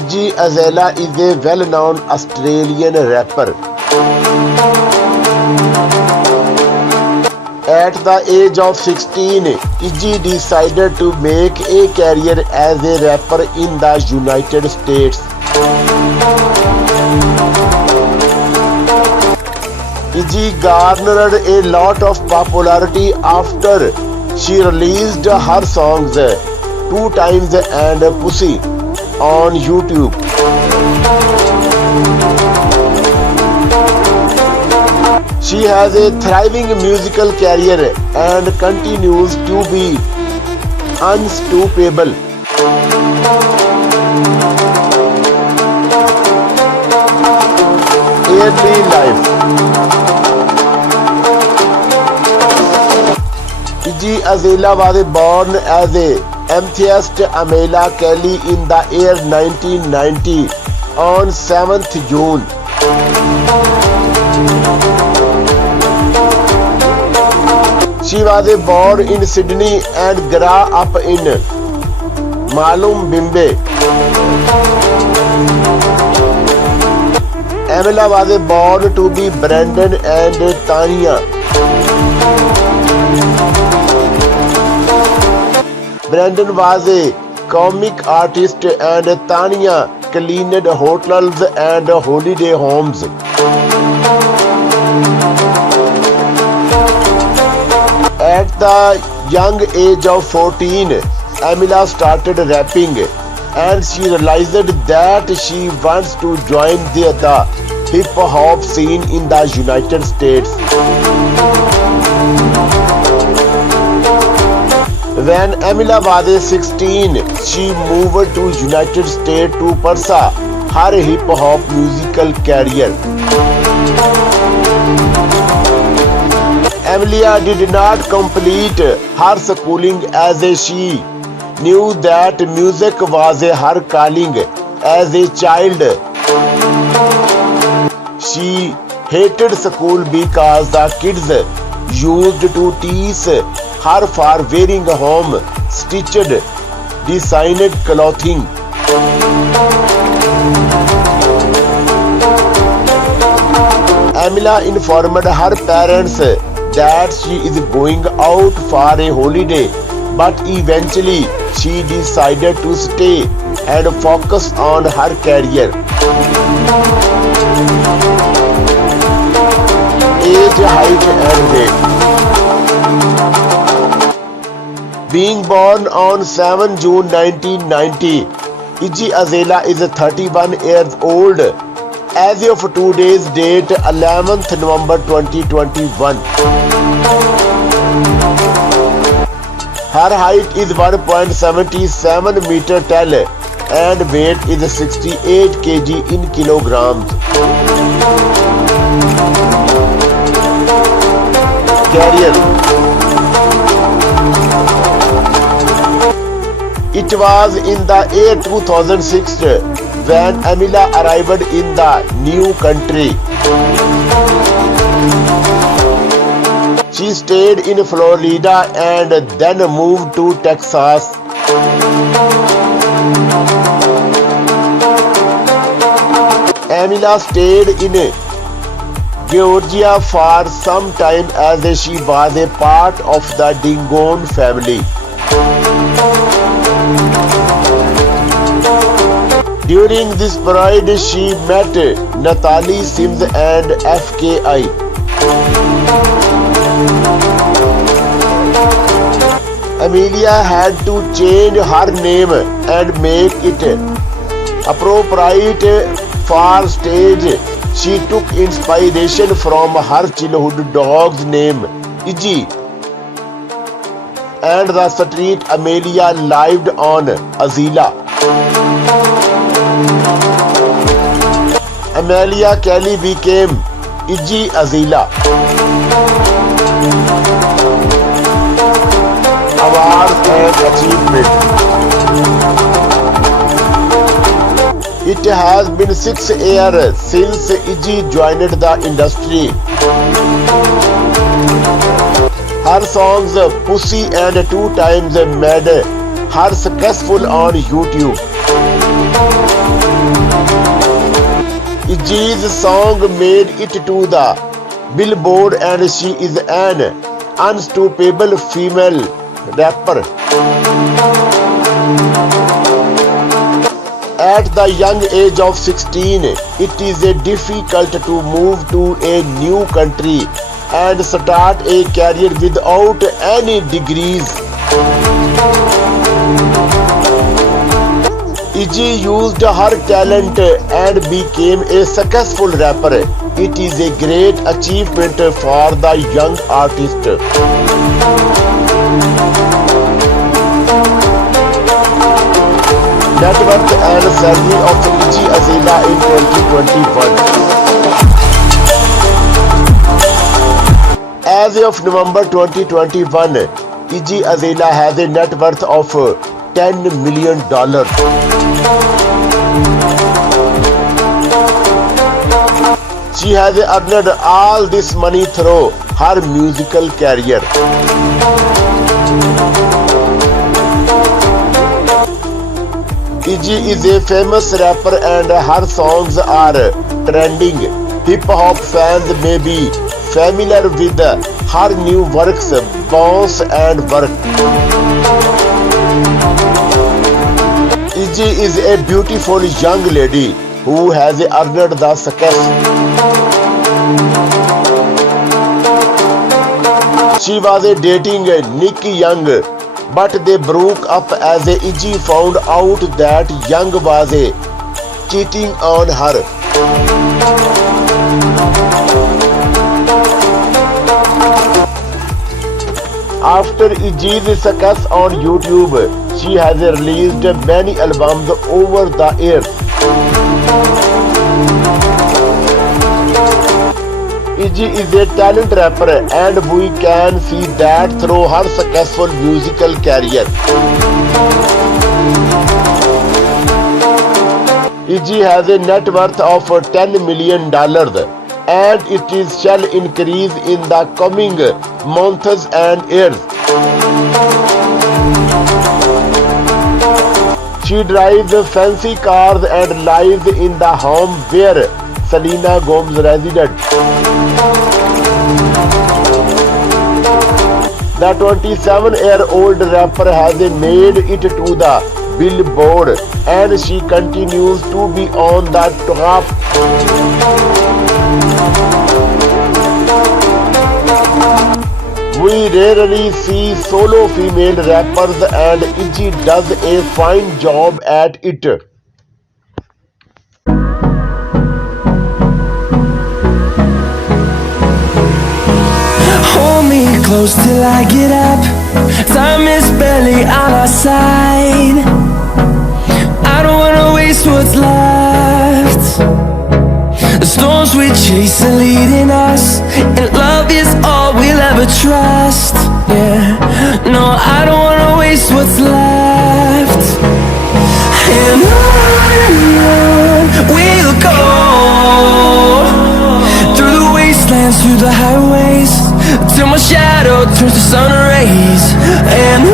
Iggy Azalea is a well-known Australian rapper. At the age of 16, Iggy decided to make a career as a rapper in the United States. Iggy garnered a lot of popularity after she released her songs Twо Tіmе̶ and Pussy on YouTube. She has a thriving musical career and continues to be unstoppable. Early life. Iggy Azalea was born as Amethuẓ Amelіa Kellу in the year 1990 on 7th June. She was born in Sydney and grew up in Malum-Bimbe. Amelia was born to be Brandon and Tanya. Brandon was a comic artist and Tanya cleaned hotels and holiday homes. At the young age of 14, Amelia started rapping and she realized that she wants to join the hip-hop scene in the United States. When Amelia was 16, she moved to United States to pursue her hip-hop musical career. Amelia did not complete her schooling as she knew that music was her calling as a child. She hated school because the kids used to tease her for wearing home-stitched designed clothing. Amelia informed her parents that she is going out for a holiday, but eventually she decided to stay and focus on her career. Age, height and weight. Being born on 7 June 1990, Iggy Azalea is 31 years old as of today's date, 11th November 2021. Her height is 1.77 meter tall and weight is 68 kg in kilograms. Career. It was in the year 2006 when Amelia arrived in the new country. She stayed in Florida and then moved to Texas. Amelia stayed in Georgia for some time as she was a part of the Dingon family. During this period, she met Natalie Sims and FKI. Amelia had to change her name and make it appropriate for stage. She took inspiration from her childhood dog's name, Iggy, and the street Amelia lived on, Azalea. Amelia Kellу became Iggy Azalea. Awards and achievement. It has been 6 years since Iggy joined the industry. Her songs Pussy and Twो Tіmе̶ made her successful on YouTube. Iggy's song made it to the Billboard and she is an unstoppable female rapper. At the young age of 16, it is difficult to move to a new country and start a career without any degrees. Iggy used her talent and became a successful rapper. It is a great achievement for the young artist. Net worth and salary of Iggy Azalea in 2021. As of November 2021, Iggy Azalea has a net worth of $10 million. She has earned all this money through her musical career. Iggy is a famous rapper and her songs are trending. Hip-hop fans may be familiar with her new works, Bounce and Work. Iggy is a beautiful young lady who has earned the success. She was dating Nick Young, but they broke up as Iggy found out that Young was cheating on her. After Iggy's success on YouTube, she has released many albums over the years. Iggy is a talented rapper and we can see that through her successful musical career. Iggy has a net worth of $10 million and it shall increase in the coming months and years. She drives fancy cars and lives in the home where Selena Gomez resided. The 27-year-old rapper has made it to the Billboard and she continues to be on the top. We rarely see solo female rappers and Iggy does a fine job at it. Hold me close till I get up. Time is barely on our side. I don't wanna waste what's left. The storms we chase are leading us, and love is all we'll ever trust. Yeah, no, I don't wanna waste what's left. And on we'll go, through the wastelands, through the highways, till my shadow turns to sun rays. And on